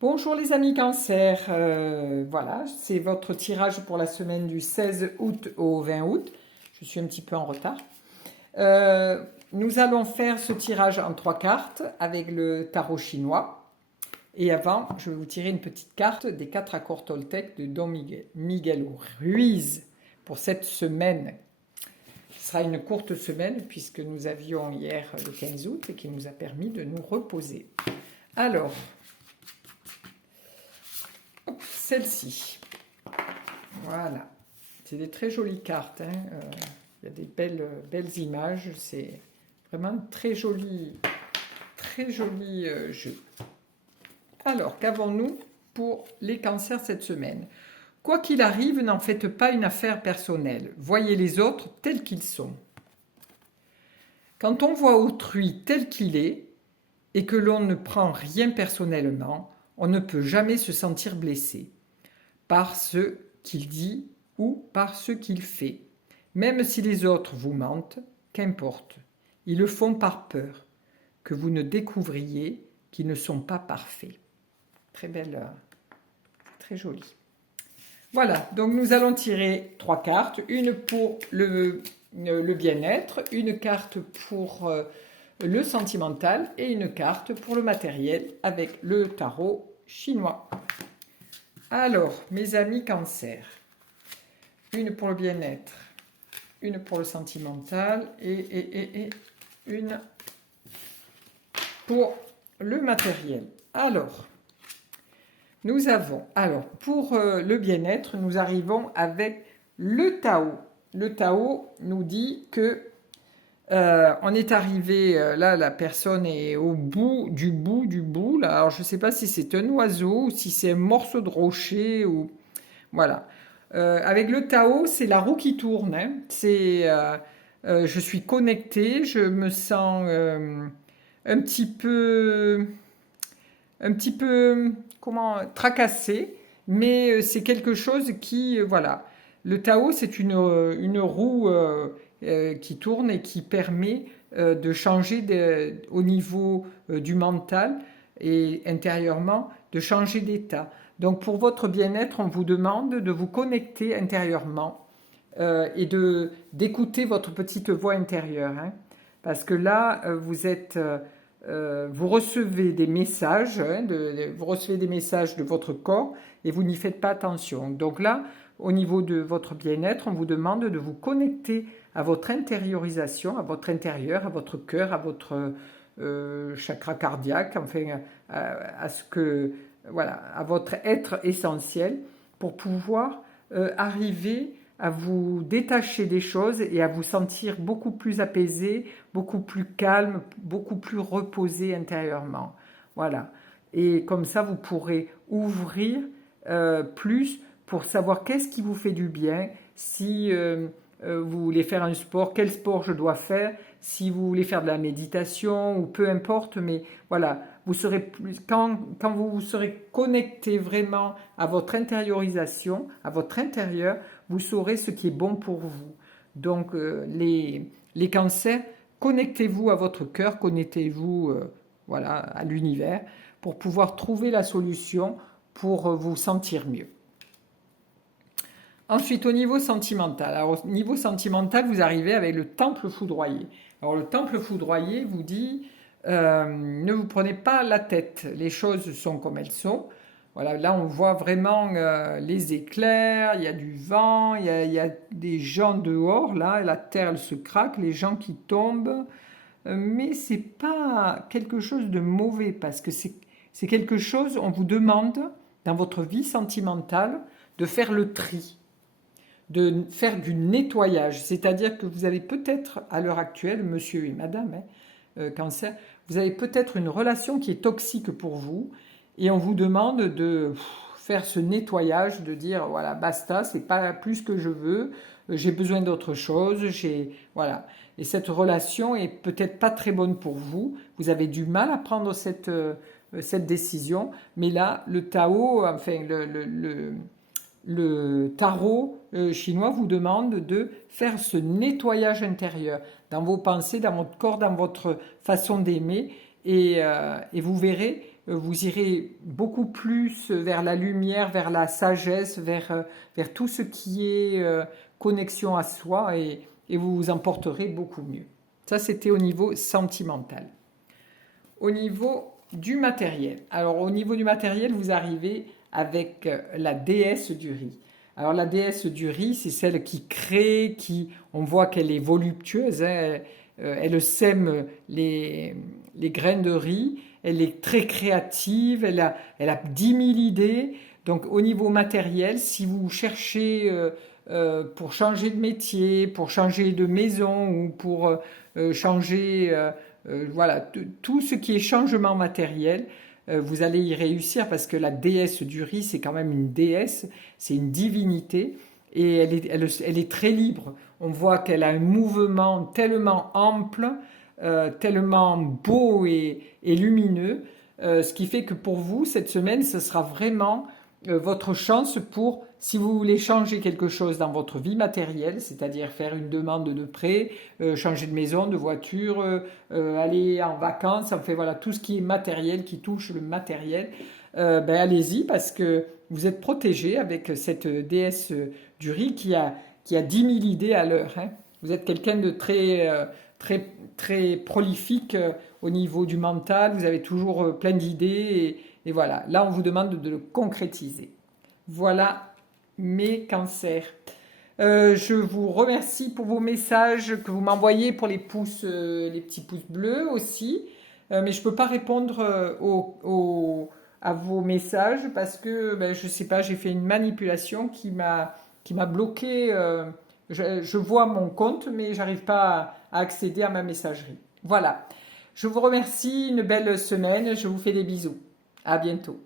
Bonjour les amis Cancer, voilà, c'est votre tirage pour la semaine du 16 août au 20 août. Je suis un petit peu en retard. Nous allons faire ce tirage en 3 cartes avec le tarot chinois. Et avant, je vais vous tirer une petite carte des 4 accords Toltec de Don Miguel Ruiz pour cette semaine. Ce sera une courte semaine puisque nous avions hier le 15 août et qui nous a permis de nous reposer. Alors, celle-ci, voilà, c'est des très jolies cartes, hein. Il y a des belles images, c'est vraiment un très joli jeu. Alors, qu'avons-nous pour les cancers cette semaine? Quoi qu'il arrive, n'en faites pas une affaire personnelle, voyez les autres tels qu'ils sont. Quand on voit autrui tel qu'il est, et que l'on ne prend rien personnellement, on ne peut jamais se sentir blessé par ce qu'il dit ou par ce qu'il fait. Même si les autres vous mentent, qu'importe, ils le font par peur que vous ne découvriez qu'ils ne sont pas parfaits. Très belle, très jolie. Voilà, donc nous allons tirer 3 cartes, une pour le bien-être, une carte pour le sentimental et une carte pour le matériel avec le tarot chinois. Alors, mes amis Cancer, une pour le bien-être, une pour le sentimental et une pour le matériel. Alors, nous avons, pour le bien-être, nous arrivons avec le Tao. Le Tao nous dit que on est arrivé, là la personne est au bout du bout, là. Alors je ne sais pas si c'est un oiseau ou si c'est un morceau de rocher, ou voilà. Avec le Tao, c'est la roue qui tourne, hein. Je suis connectée, je me sens un petit peu, tracassée, mais c'est quelque chose qui, voilà. Le Tao, c'est une roue qui tourne et qui permet de changer au niveau du mental et intérieurement, de changer d'état. Donc pour votre bien-être, on vous demande de vous connecter intérieurement et d'écouter votre petite voix intérieure, hein. Parce que là, vous recevez des messages, hein, vous recevez des messages de votre corps et vous n'y faites pas attention. Donc là, au niveau de votre bien-être, on vous demande de vous connecter à votre intériorisation, à votre intérieur, à votre cœur, à votre chakra cardiaque, enfin à votre être essentiel pour pouvoir arriver à vous détacher des choses et à vous sentir beaucoup plus apaisé, beaucoup plus calme, beaucoup plus reposé intérieurement. Voilà. Et comme ça, vous pourrez ouvrir plus pour savoir qu'est-ce qui vous fait du bien, si vous voulez faire un sport, quel sport je dois faire, si vous voulez faire de la méditation ou peu importe, mais voilà, vous serez quand vous serez connecté vraiment à votre intériorisation, à votre intérieur, vous saurez ce qui est bon pour vous. Donc les cancers, connectez-vous à votre cœur, connectez-vous voilà, à l'univers pour pouvoir trouver la solution pour vous sentir mieux. Ensuite, au niveau sentimental. Alors, au niveau sentimental, vous arrivez avec le temple foudroyé. Alors, le temple foudroyé vous dit ne vous prenez pas la tête. Les choses sont comme elles sont. Voilà, là, on voit vraiment les éclairs, il y a du vent, il y a des gens dehors. Là, la terre elle se craque, les gens qui tombent. Mais c'est pas quelque chose de mauvais parce que c'est quelque chose, on vous demande dans votre vie sentimentale de faire le tri, de faire du nettoyage. C'est-à-dire que vous avez peut-être, à l'heure actuelle, monsieur et madame, hein, cancer, vous avez peut-être une relation qui est toxique pour vous et on vous demande de faire ce nettoyage, de dire voilà, basta, c'est pas plus que je veux, j'ai besoin d'autre chose, voilà. Et cette relation est peut-être pas très bonne pour vous, vous avez du mal à prendre cette décision, mais là, le Tao, enfin, le tarot chinois vous demande de faire ce nettoyage intérieur dans vos pensées, dans votre corps, dans votre façon d'aimer et vous verrez, vous irez beaucoup plus vers la lumière, vers la sagesse, vers tout ce qui est connexion à soi et vous vous en porterez beaucoup mieux. Ça, c'était au niveau sentimental. Au niveau du matériel. Alors, au niveau du matériel, vous arrivez avec la déesse du riz. Alors, la déesse du riz, c'est celle qui crée, on voit qu'elle est voluptueuse, hein, elle sème les graines de riz, elle est très créative, elle a 10 000 idées. Donc, au niveau matériel, si vous cherchez pour changer de métier, pour changer de maison ou pour changer, voilà, tout ce qui est changement matériel, vous allez y réussir parce que la déesse du riz, c'est quand même une déesse, c'est une divinité et elle est très libre. On voit qu'elle a un mouvement tellement ample, tellement beau et lumineux, ce qui fait que pour vous, cette semaine, ce sera vraiment votre chance pour, si vous voulez changer quelque chose dans votre vie matérielle, c'est-à-dire faire une demande de prêt, changer de maison, de voiture, aller en vacances, enfin voilà, tout ce qui est matériel, qui touche le matériel, ben allez-y parce que vous êtes protégé avec cette déesse du riz qui a 10 000 idées à l'heure. Hein. Vous êtes quelqu'un de très prolifique au niveau du mental, vous avez toujours plein d'idées et voilà, là on vous demande de le concrétiser. Voilà mes cancers. Je vous remercie pour vos messages que vous m'envoyez pour les petits pouces bleus aussi. Mais je ne peux pas répondre à vos messages parce que ben, je ne sais pas, j'ai fait une manipulation qui m'a bloqué. Je vois mon compte, mais j'arrive pas à accéder à ma messagerie. Voilà. Je vous remercie, une belle semaine. Je vous fais des bisous. À bientôt.